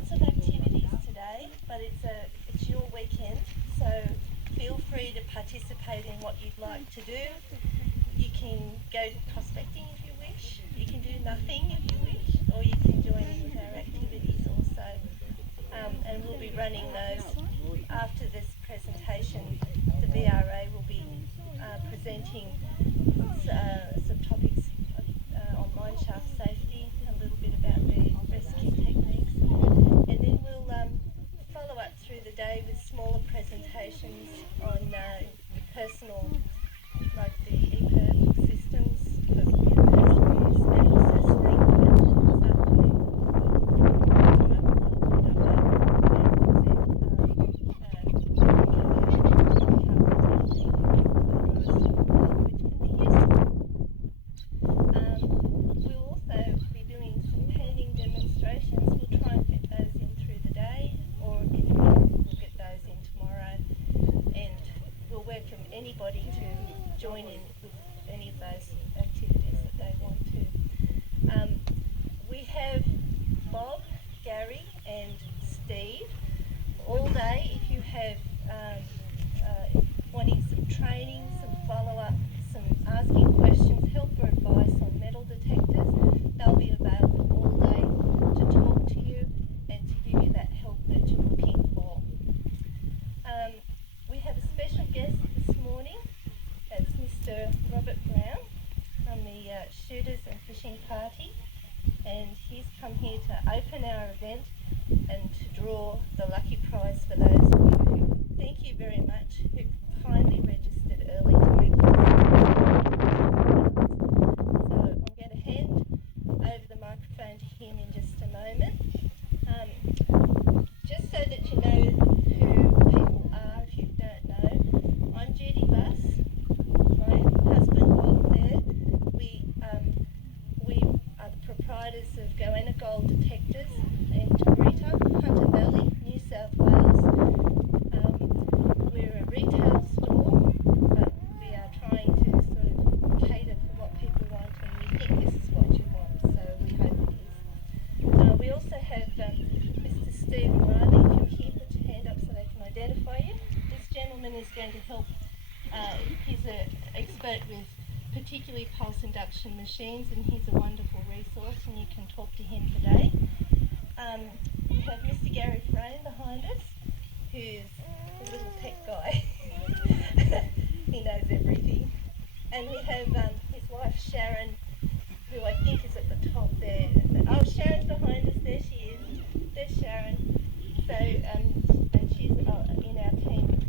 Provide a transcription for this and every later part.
lots of activities today, but it's your weekend, so feel free to participate in what you'd like to do. You can go prospecting if you wish, you can do nothing if you wish, or you can join in with our activities also. And we'll be running those after this presentation. The VRA will be presenting some topics on mineshaft safety, a little bit about the rescue techniques, and then we'll follow up through the day with smaller presentations on personal, like the EPIRB systems for personal use, and also snake anybody to join in with any of those activities that they want to. We have Bob, Gary and Steve all day. If you have wanting some training, some follow-up, some asking questions, help or advice on metal detectors, they'll be available all day to talk to you and to give you that help that you're looking for. We have a special guest this morning. That's Mr. Robert Brown from the Shooters and Fishing Party, and he's come here to open our event and to draw the lucky prize for those of you who, thank you very much, who kindly registered early to make this. So I'm going to hand over the microphone to him in just a moment. Just so that you know who people are, if you don't know, I'm Judy Buss, my husband Bob there. We are the proprietors of Goanna Gold Detectors in Taurita, Hunter Valley, New South Wales. We're a retail store, but we are trying to sort of cater for what people want, and we think this is what you want, so we hope it is. We also have Mr. Steve Riley. If you're here, put your hand up so they can identify you. This gentleman is going to help. He's an expert with particularly pulse induction machines, and he's a wonderful resource, and you can talk to him today. We have Mr. Gary Frame behind us, who's a little tech guy. He knows everything. And we have his wife Sharon, who I think is at the top there. Oh, Sharon's behind us. There she is. There's Sharon. So, and she's in our team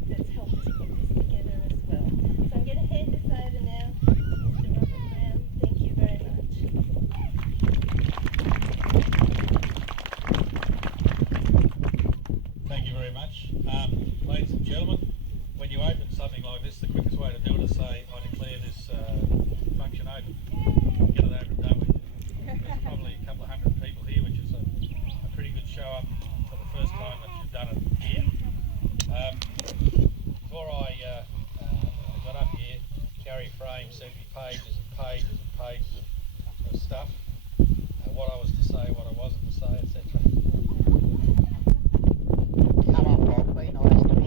that's helped us put this together as well. So I'm going to hand this over now to Mr. Robert Brown. Thank you very much. Thank you very much. Ladies and gentlemen, when you open something like this, the quickest way to do it is say, I declare this function open. Get it over and done with. There's probably a couple of hundred people here, which is a pretty good show up for the first time that you've done it here. Before I got up here, Gary Frame sent me pages and pages and pages of stuff, what I was to say, what I wasn't to say, etc. Come on, Bob, be nice to me.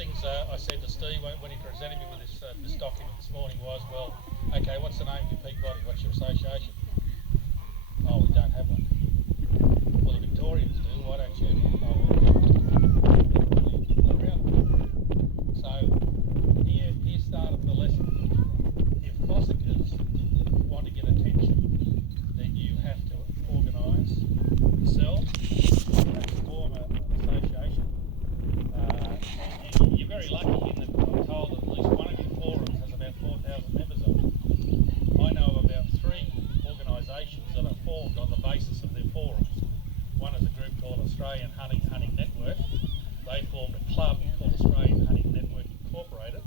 things I said to Steve when he presented me with this document this morning was, well, okay, what's the name of your peak body? What's your association? Oh, we don't have one. Well, the Victorians do. Why don't you? Oh, well, not around. So here started the lesson. If fossicers want to get attention, then you have to organise yourself, you have to form an association. And you're very lucky in that I'm told that at least one of your forums has about 4,000 members on it. I know of about 3 organisations that are formed on the basis of their forums. One is a group called Australian Hunting Network. They formed a club called Australian Hunting Network Incorporated,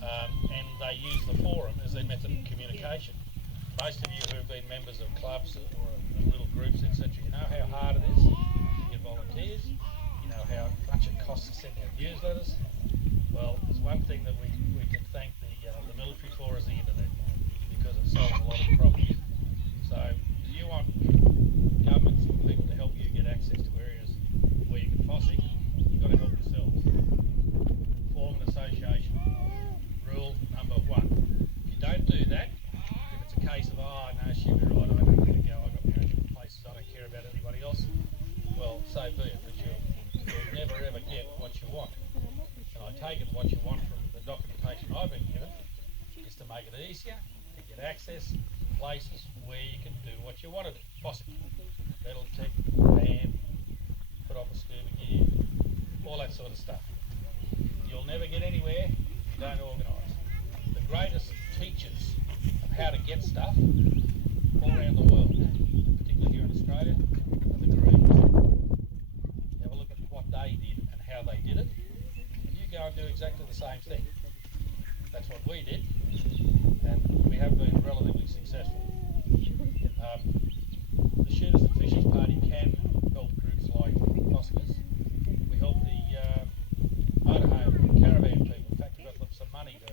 and they use the forum as their method of communication. Most of you who have been members of clubs or little groups, etc., you know how hard it is to get volunteers. You know how much it costs to send out newsletters. Well, there's one thing that we can thank the military for is the internet, because it solves a lot of problems. So if you want governments and people to help you get access to areas where you can fossick, you've got to help yourselves. Form an association. Rule number 1. If you don't do that, if it's a case of, oh no, she'll be right, I don't need to go, I've got my own places, I don't care about anybody else, well, so be it, but you'll never ever get what you want. And I take it what you want from the documentation I've been given is to make it easier to get access to places where you can do what you want to do. Fossick, metal tech, band, put on the scuba gear, all that sort of stuff. You'll never get anywhere if you don't organise. The greatest teachers of how to get stuff all around the world, particularly here in Australia, are the Greens. Have a look at what they did and how they did it, and you go and do exactly the same thing. That's what we did, and we have been relatively successful. The Shooters and Fishers Party can help groups like fossickers. We help the motorhome caravan people. In fact, we've got some money to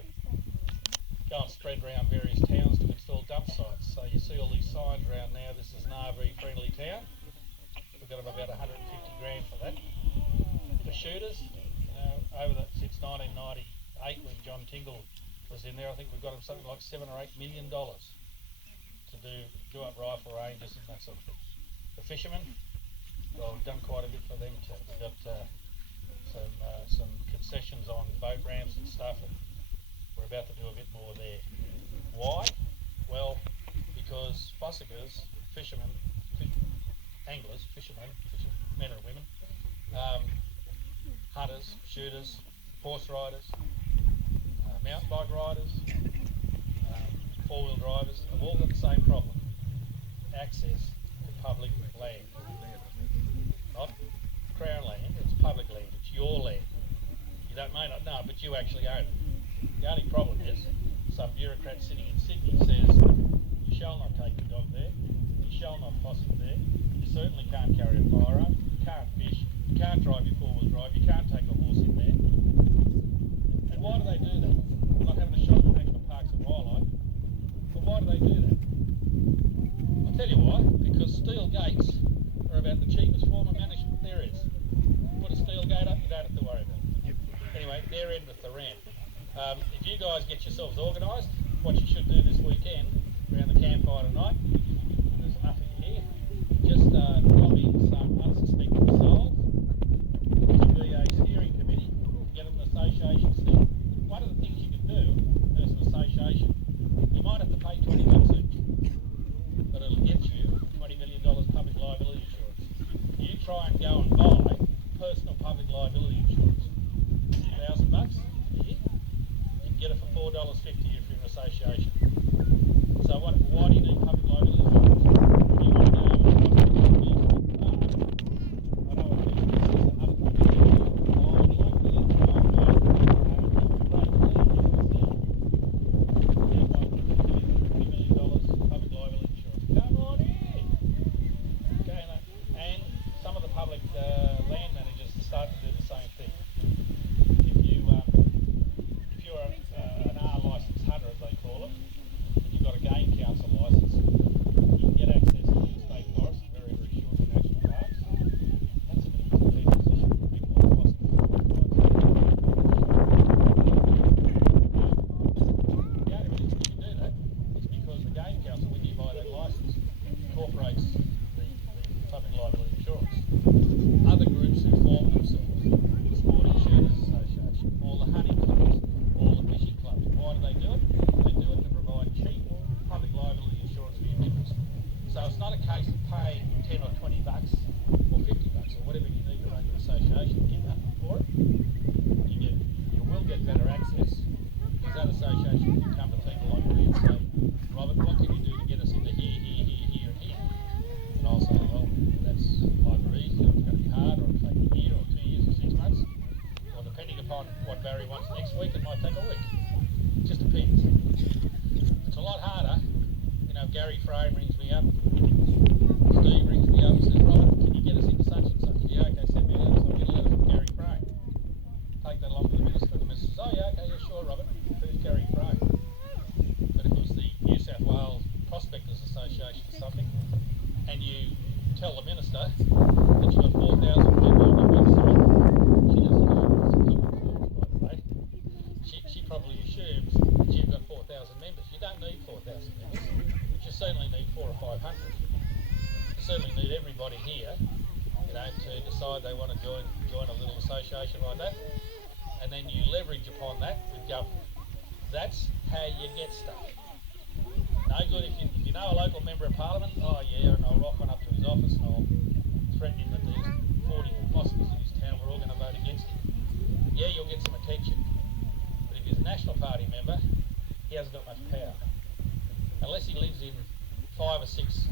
go and spread around various towns to install dump sites. So you see all these signs around now, this is an RV friendly town. We've got about 150 grand for that. The shooters, since 1998 when John Tingle was in there, I think we've got him something like $7 or $8 million to do up rifle ranges and that sort of thing. The fishermen, well, we've done quite a bit for them too. We've got some concessions on boat ramps and stuff, and we're about to do a bit more there. Why? Well, because fossickers, fishermen, anglers, fishermen, men and women, hunters, shooters, horse riders, mountain bike riders, four-wheel drivers have all got the same problem: access to public land. Not Crown land, it's public land, it's your land. You may not know, but you actually own it. The only problem is some bureaucrat sitting in Sydney says you shall not take your dog there, you shall not fossick there, you certainly can't carry a firearm, you can't fish, you can't drive your four-wheel drive, you can't take a horse in there. And why do they do that? I'm not having a shot at national parks and wildlife, but why do they do that? I'll tell you why. Because steel gates are about the cheapest form of management there is. Put a steel gate up, you don't have to worry about it. Anyway, they're in with the rant. If you guys get yourselves organised, what you should do this weekend around the campfire tonight, there's enough of you here, just lob in some unsuspecting souls to be a steering committee to get an association still. One of the things you can do as an association, you might have to pay $20 each, but it'll get you $20 million public liability insurance. You try and go and buy personal public liability insurance, $1,000 a year, you can get it for $4.50 if you're an association. So why do you need public liability insurance? You want to go and I know what it is. Other people do. Public liability insurance. Come on in. Okay, and some of the public land managers are starting to do the same thing. If you're an R licensed hunter, as they call it, and you've got a game council license, you can get access on what Barry wants next week, it might take a week. It just depends. It's a lot harder. You know, Gary Frame rings me up, Steve rings me up and says, Robert, can you get us into such and such? Yeah, okay, send me a letter. So I get a letter from Gary Frame. Take that along to the minister. The minister says, oh yeah, okay, yeah, sure, Robert. Who's Gary Frame? But if it was the New South Wales Prospectors Association or something, and you tell the minister that you've got 4,000 people on your website, she doesn't know what's a public forms, by the way. She probably assumes that you've got 4,000 members. You don't need 4,000 members, but you certainly need 400 or 500. You certainly need everybody here, you know, to decide they want to join a little association like that, and then you leverage upon that with government. That's how you get stuff. No good if you know a local member of parliament, oh yeah, and I'll rock one up to his office and I'll threaten him that there's 40 hospitals in his town, we're all going to vote against him. Yeah, you'll get some attention. But if he's a National Party member, he hasn't got much power. Unless he lives in 5 or 6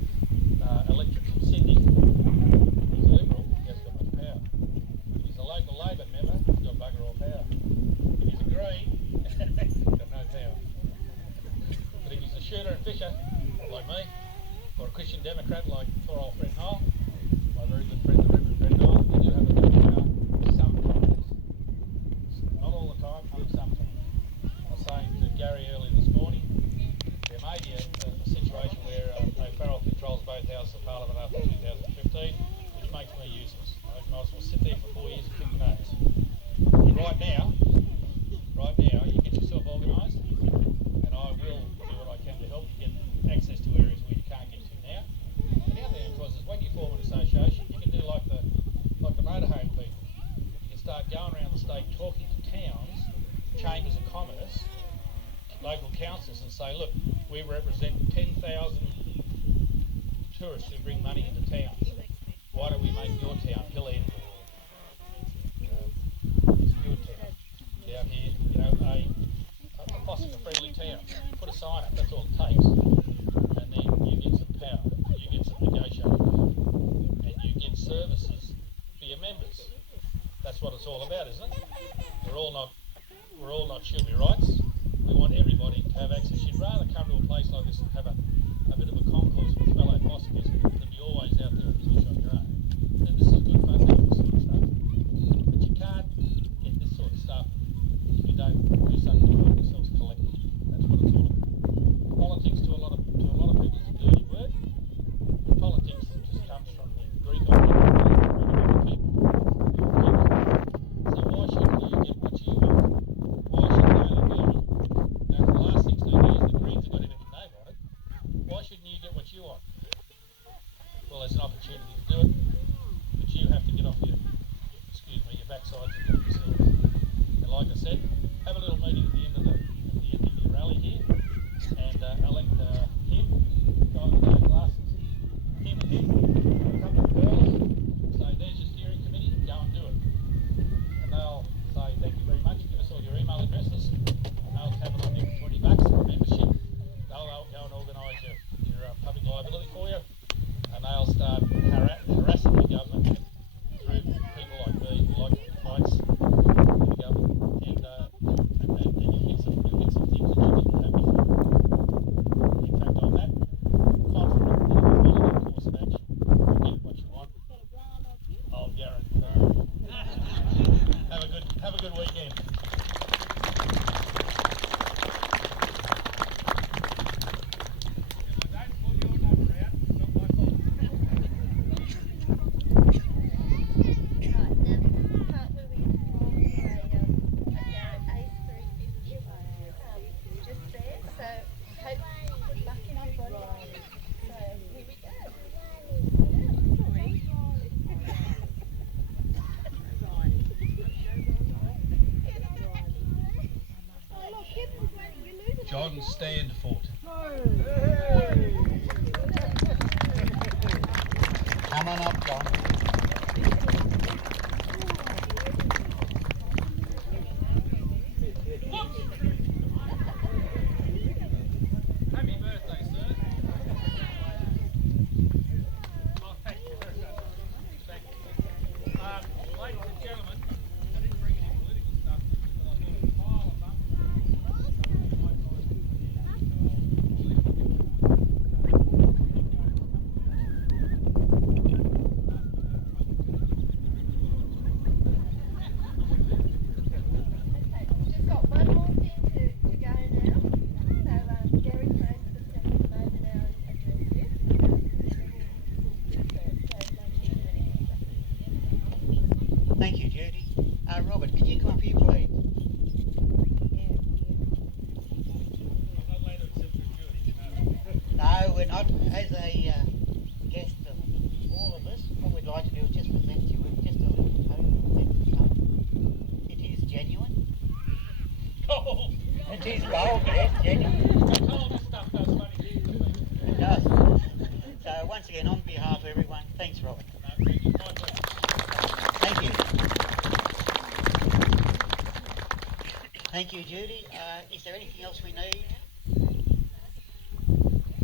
electorates in Sydney, he's a Liberal, he hasn't got much power. If he's a local Labor member, he's got bugger all power. If he's a Green, he's got no power. But if he's a shooter and fisher, like me, or a Christian Democrat like poor old Fred Nile, my very good friend, the Reverend Fred Nile, you do have a bit of power sometimes. Not all the time, only sometimes. I was saying to Gary earlier this morning, there may be a situation where O'Farrell controls both houses of Parliament after 2015, which makes me useless. I might as well sit there for 4 years and kick the nose. Right now, you get yourself organised, and I will do what I can to help you get access to areas where you can't get to now. And the other thing, of course, is when you form an association, you can do like the motorhome people. You can start going around the state talking to towns, chambers of commerce, local councils, and say, look, we represent 10,000 tourists who bring money into towns. Why don't we make your town Hillhead or Stuart Town down here, you know, a foster-friendly town? Put a sign up, that's all it takes. And then you get some power, you get some negotiating power, and you get services for your members. That's what it's all about, isn't it? We're all not shilly rights. We want everybody to have access. You'd rather come to a place like this and have a bit of a concourse with fellow fossicers than be always out there at the bush on your own. And this is good fun doing this sort of stuff. But you can't get this sort of stuff if you don't do something to help yourselves collectively. That's what it's all about. Politics to a lot of people is a dirty word. Politics just comes from the Greek idea of people. So why shouldn't you get what you want? Why should they only be? Now, for the last 16 years, the Greens have got everything they wanted. Why shouldn't you get what you want? Well, there's an opportunity to do it, but you have to get off your backsides and do it yourselves. And like I said, have a little meeting at the end of your rally here, and elect him, guy with no glasses, him and him, a couple of girls, say there's your steering committee, go and do it. And they'll say thank you very much, give us all your email addresses, and they'll have it on you for $20 for a membership. They'll go and organise your public liability for you, and they'll start harassing the government through people like me who like to fight the government, and you'll get some things that you didn't have before. In fact, I'm that confident that if you follow that course of action, you'll get what you want. I'll guarantee. Have a good weekend. John Standford. Come on up, John. Happy birthday, sir. Oh, thank you very much. Thank you. Ladies and gentlemen, I didn't bring any political stuff. Thank you, Judy. Robert, could you come up here, please? I'm not allowed to accept for Judy, you know that. No, we're not. As a guest of all of us, what we'd like to do is just present you with just a little token. It is genuine. Gold! It is gold, yes, genuine. I told this stuff does funny things to me. It does. So once again, on behalf of everyone, thanks, Robert. No, thank you. My pleasure. Thank you. Thank you, Judy. Is there anything else we need?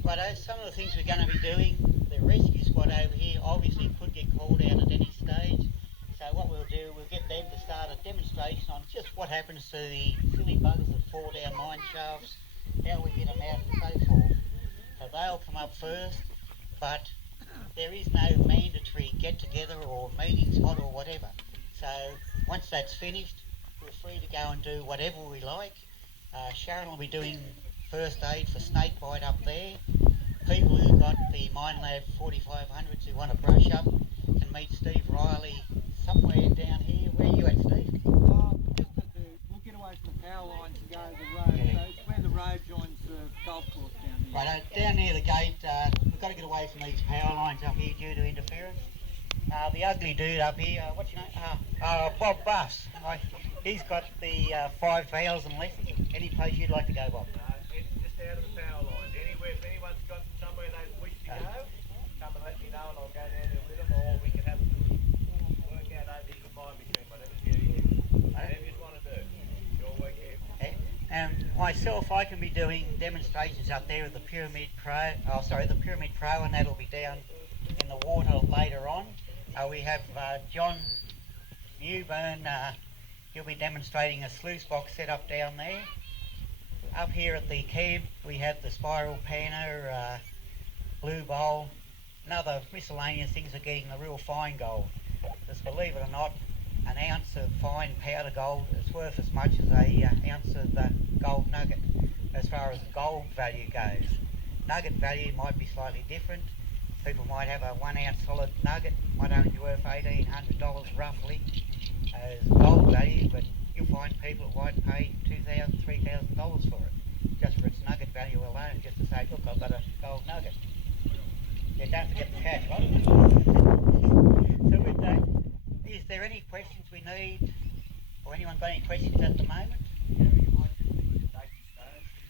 Righto, some of the things we're going to be doing, the rescue squad over here obviously could get called out at any stage. So what we'll do, we'll get them to start a demonstration on just what happens to the silly buggers that fall down mine shafts, how we get them out and so forth. So they'll come up first, but there is no mandatory get-together or meetings hot or whatever. So once that's finished, we're free to go and do whatever we like. Sharon will be doing first aid for snake bite up there. People who got the Mine Lab 4500s who want to brush up can meet Steve Riley somewhere down here. Where are you at, Steve? Just we'll get away from the power lines and go to the road. Yeah. So it's where the road joins the golf course down there. Right, down near the gate, we've got to get away from these power lines up here due to interference. The ugly dude up here, what's your name? Bob Buffs. He's got the 5,000 lessons. Any place you'd like to go, Bob? It's just out of the power lines. Anywhere, if anyone's got somewhere they wish to go, come and let me know and I'll go down there with them, or we can have a little workout over here combined between whatever's you. Whatever you want to do. Your work here. Myself, I can be doing demonstrations up there with the Pyramid Pro, the Pyramid Pro, and that'll be down in the water later on. We have John Newburn, he'll be demonstrating a sluice box set up down there. Up here at the camp we have the spiral panner, blue bowl, and other miscellaneous things are getting the real fine gold. Because believe it or not, an ounce of fine powder gold is worth as much as a ounce of gold nugget as far as gold value goes. Nugget value might be slightly different. People might have a 1 ounce solid nugget, might only be worth $1,800 roughly as gold value, but you'll find people that might pay $2,000, $3,000 for it, just for its nugget value alone, just to say, look, I've got a gold nugget. Yeah, don't forget the cash, right? So with that, is there any questions we need, or anyone got any questions at the moment?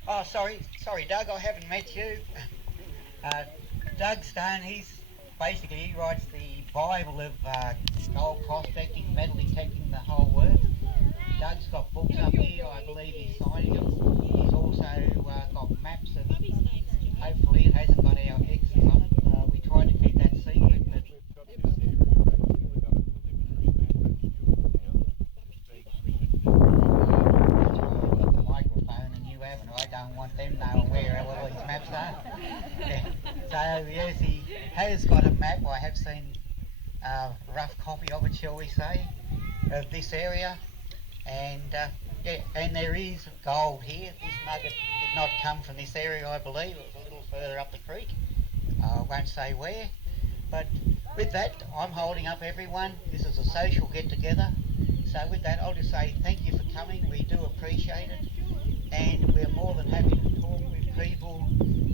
Oh, sorry, Doug, I haven't met you. Doug Stone, he writes the Bible of gold prospecting, metal detecting, the whole works. Doug's got books up here, I believe he's signing them. He's also got maps, and hopefully it hasn't got our X's on it. We tried to keep that secret, but microphone and you haven't. I don't want them knowing where all these maps are. Yeah. So yes, he has got a map. I have seen a rough copy of it, shall we say, of this area, and and there is gold here. This nugget did not come from this area, I believe. It was a little further up the creek. I won't say where, but with that, I'm holding up everyone. This is a social get-together. So with that, I'll just say thank you for coming. We do appreciate it, and we're more than happy to talk with people.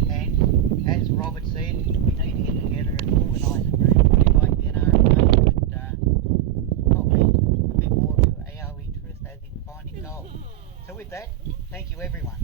And as Robert said, we need to get together and organise a group, pretty like the NRMA, but probably a bit more to our interest as in finding gold. So with that, thank you everyone.